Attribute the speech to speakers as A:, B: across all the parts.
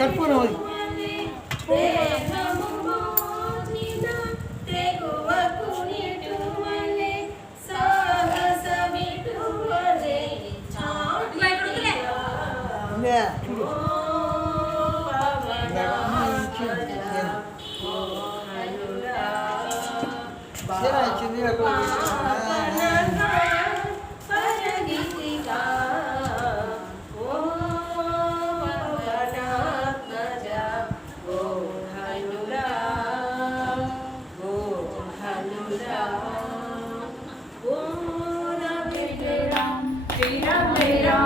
A: కర్పూరం Yeah, I can do it.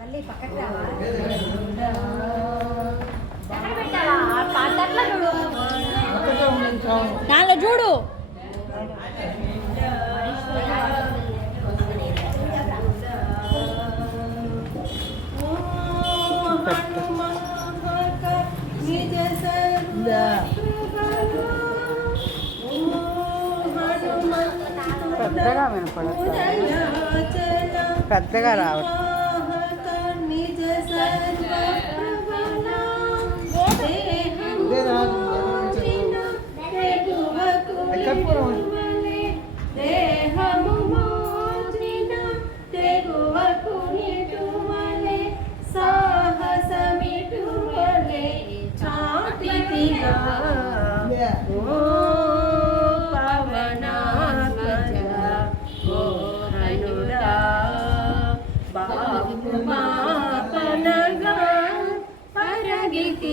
B: మళ్ళీ పక్కకి రావా ఎక్కడ పెట్టావా చూడు
C: పెద్దగా వినపడదు పెద్దగా రావట్లేదు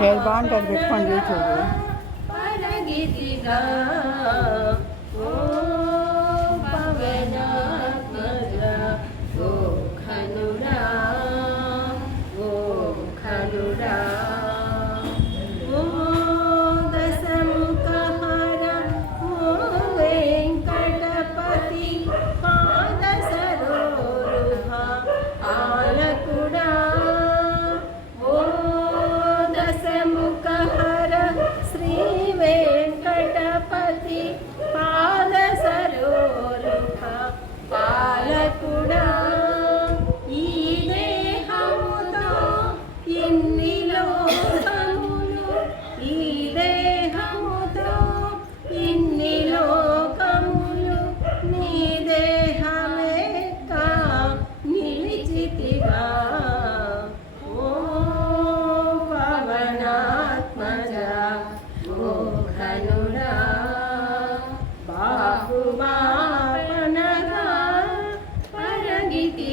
C: నేను బాగుంటుంది పెట్టుకోండి యూట్యూబ్
D: ఓ ఖనుడా